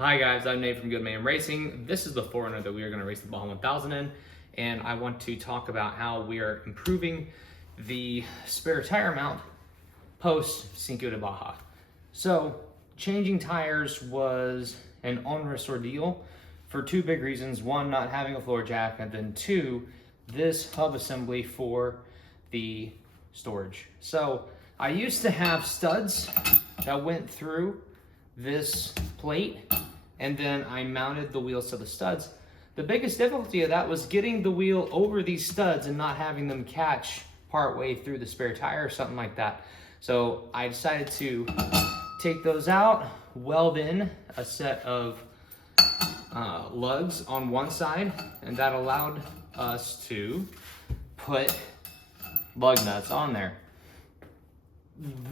Hi guys, I'm Nate from Good Man Racing. This is the 4Runner that we are going to race the Baja 1000 in, and I want to talk about how we are improving the spare tire mount post Cinco de Baja. So changing tires was an onerous ordeal for two big reasons. One, not having a floor jack, and then two, this hub assembly for the storage. So I used to have studs that went through this plate, and then I mounted the wheels to the studs. The biggest difficulty of that was getting the wheel over these studs and not having them catch partway through the spare tire or something like that. So I decided to take those out, weld in a set of lugs on one side, and that allowed us to put lug nuts on there.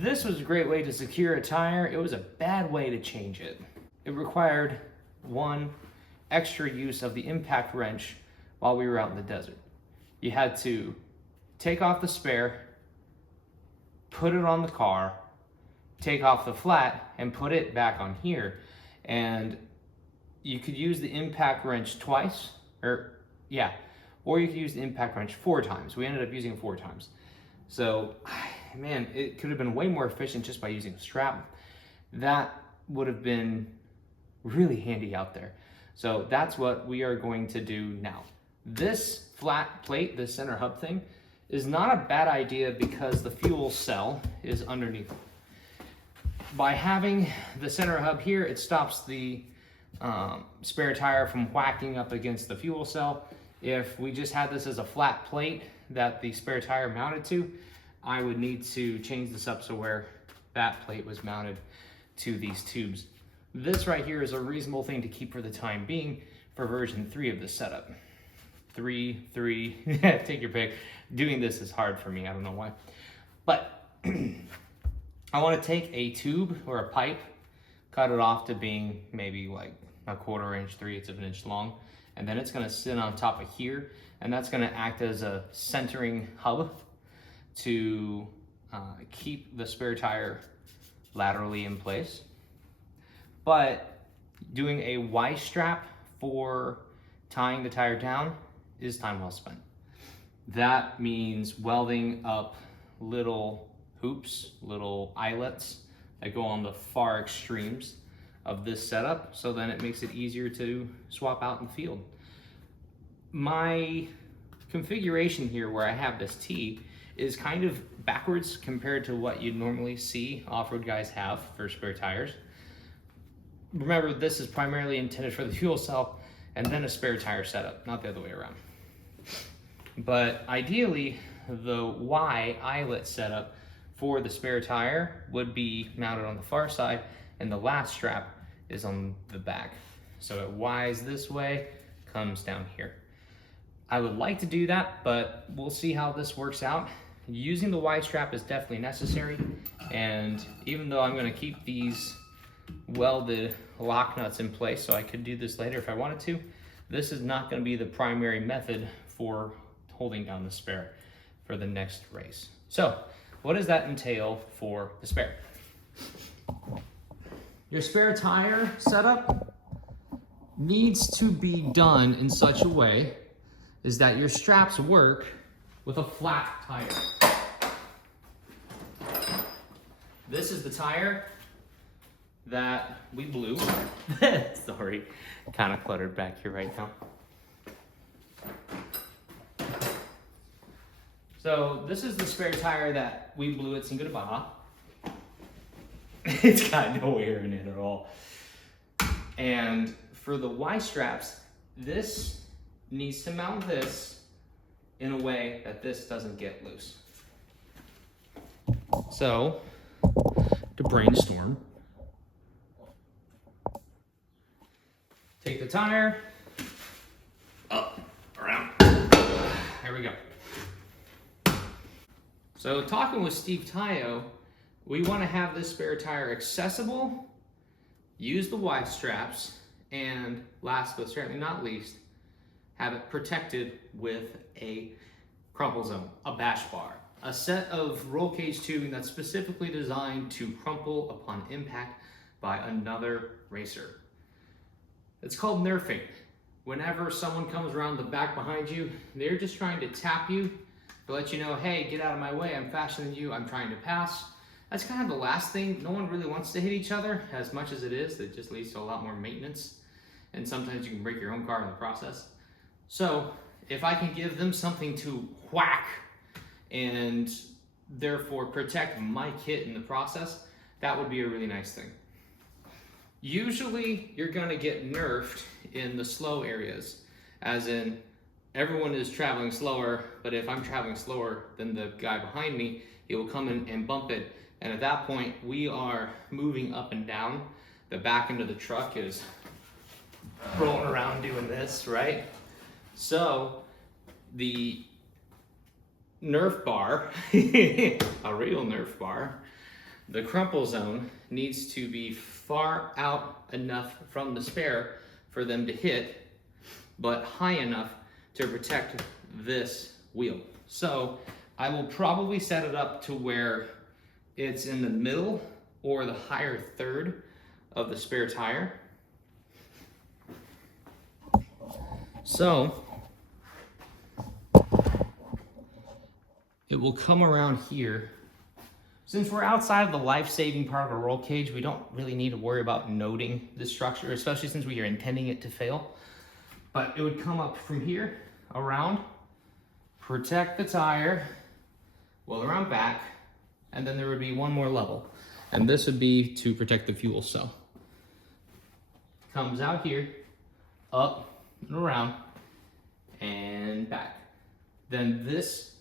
This was a great way to secure a tire. It was a bad way to change it. It required one extra use of the impact wrench while we were out in the desert. You had to take off the spare, put it on the car, take off the flat, and put it back on here. And you could use the impact wrench twice, or you could use the impact wrench 4 times. We ended up using it 4 times. So, man, it could have been way more efficient just by using a strap. That would have been really handy out there. So that's what we are going to do now. This flat plate, this center hub thing, is not a bad idea because the fuel cell is underneath. By having the center hub here, it stops the spare tire from whacking up against the fuel cell. If we just had this as a flat plate that the spare tire mounted to, I would need to change this up so where that plate was mounted to these tubes. This right here is a reasonable thing to keep for the time being for version 3 of the setup. 3, take your pick. Doing this is hard for me, I don't know why. But I want to take a tube or a pipe, cut it off to being maybe like a 1/4 inch, 3/8 of an inch long, and then it's going to sit on top of here, and that's going to act as a centering hub to keep the spare tire laterally in place. But doing a Y strap for tying the tire down is time well spent. That means welding up little hoops, little eyelets that go on the far extremes of this setup, so then it makes it easier to swap out in the field. My configuration here where I have this T is kind of backwards compared to what you'd normally see off-road guys have for spare tires. Remember, this is primarily intended for the fuel cell and then a spare tire setup, not the other way around. But ideally, the Y eyelet setup for the spare tire would be mounted on the far side, and the last strap is on the back. So it Ys this way, comes down here. I would like to do that, but we'll see how this works out. Using the Y strap is definitely necessary, and even though I'm going to keep these welded lock nuts in place so I could do this later if I wanted to, this is not going to be the primary method for holding down the spare for the next race. So what does that entail for the spare? Your spare tire setup needs to be done in such a way is that your straps work with a flat tire. This is the tire that we blew. Sorry, kind of cluttered back here right now. So this is the spare tire that we blew at Cinco de Baja. It's got no air in it at all. And for the Y straps, this needs to mount this in a way that this doesn't get loose. So, to brainstorm, take the tire, up, around, there we go. So talking with Steve Tayo, we want to have this spare tire accessible, use the Y straps, and last but certainly not least, have it protected with a crumple zone, a bash bar. A set of roll cage tubing that's specifically designed to crumple upon impact by another racer. It's called nerfing. Whenever someone comes around the back behind you, they're just trying to tap you to let you know, hey, get out of my way, I'm faster than you, I'm trying to pass. That's kind of the last thing. No one really wants to hit each other as much as it is. It just leads to a lot more maintenance. And sometimes you can break your own car in the process. So if I can give them something to whack and therefore protect my kit in the process, that would be a really nice thing. Usually you're gonna get nerfed in the slow areas, as in everyone is traveling slower, but if I'm traveling slower than the guy behind me, he will come in and bump it. And at that point, we are moving up and down. The back end of the truck is rolling around doing this, right? So the Nerf bar, a real Nerf bar, the crumple zone needs to be far out enough from the spare for them to hit, but high enough to protect this wheel. So I will probably set it up to where it's in the middle or the higher third of the spare tire. So it will come around here. Since we're outside of the life-saving part of a roll cage, we don't really need to worry about noting the structure, especially since we are intending it to fail. But it would come up from here, around, protect the tire, well around back, and then there would be one more level. And this would be to protect the fuel cell. Comes out here, up and around, and back. Then this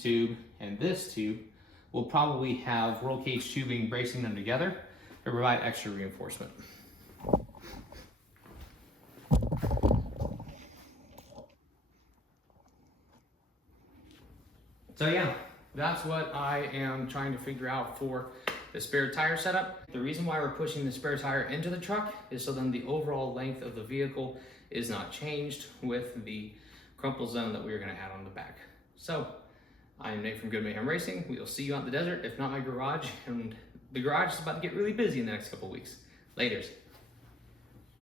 tube and this tube will probably have roll cage tubing bracing them together to provide extra reinforcement. So yeah, that's what I am trying to figure out for the spare tire setup. The reason why we're pushing the spare tire into the truck is so then the overall length of the vehicle is not changed with the crumple zone that we're gonna add on the back. So I am Nate from Good Mayhem Racing. We will see you out in the desert, if not my garage, and the garage is about to get really busy in the next couple weeks. Laters.